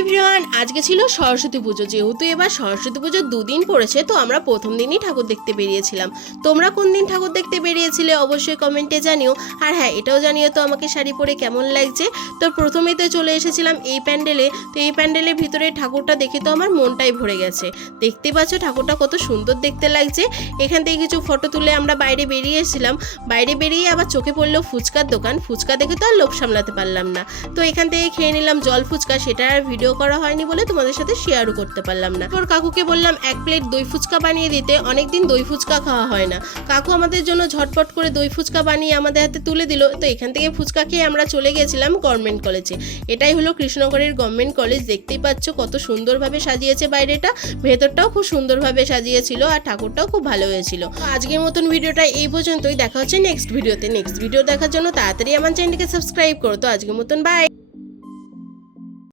Everyone, আজকে ছিল সরস্বতী পুজো। যেহেতু এবার সরস্বতী পুজোর দুদিন পড়েছে, তো আমরা প্রথম দিনই ঠাকুর দেখতে বেরিয়েছিলাম। তোমরা কোন দিন ঠাকুর দেখতে বেরিয়েছিলে অবশ্যই কমেন্টে জানিও। আর হ্যাঁ, এটাও জানিও তো আমাকে শাড়ি পরে কেমন লাগছে। তো প্রথমেই তো চলে এসেছিলাম এই প্যান্ডেলে। তো এই প্যান্ডেলের ভিতরে ঠাকুরটা দেখে তো আমার মনটাই ভরে গেছে। দেখতে পাচ্ছ ঠাকুরটা কত সুন্দর দেখতে লাগছে। এখান থেকে কিছু ফটো তুলে আমরা বাইরে বেরিয়ে এসেছিলাম। বাইরে বেরিয়ে আবার চোখে পড়লো ফুচকার দোকান। ফুচকা দেখে তো আর লোভ সামলাতে পারলাম না। তো এখান থেকে খেয়ে নিলাম জল ফুচকা। সেটা আর ভিডিও করা হয়নি বলে তোমাদের সাথে শেয়ারও করতে পারলাম না। তোর কাকুকে বললাম 1 প্লেট দই ফুচকা বানিয়ে দিতে। অনেকদিন দই ফুচকা খাওয়া হয় না। কাকু আমাদের জন্য ঝটপট করে দই ফুচকা বানিয়ে আমাদের হাতে তুলে দিল। তো এখান থেকে ফুচকা খেয়ে আমরা চলে গেছিলাম গভর্নমেন্ট কলেজে। এটাই হলো কৃষ্ণনগরের গভর্নমেন্ট কলেজ। দেখতেই পাচ্ছ কত সুন্দরভাবে সাজিয়েছে বাইরেটা, ভেতরটাও খুব সুন্দরভাবে সাজিয়েছিল আর ঠাকুরটাও খুব ভালো হয়েছিল। আজকের মতন ভিডিওটা এই পর্যন্তই। দেখা হচ্ছে নেক্সট ভিডিওতে। নেক্সট ভিডিও দেখার জন্য তাড়াতাড়ি আমার চ্যানেলকে সাবস্ক্রাইব করো। তো আজকের মতন বাই।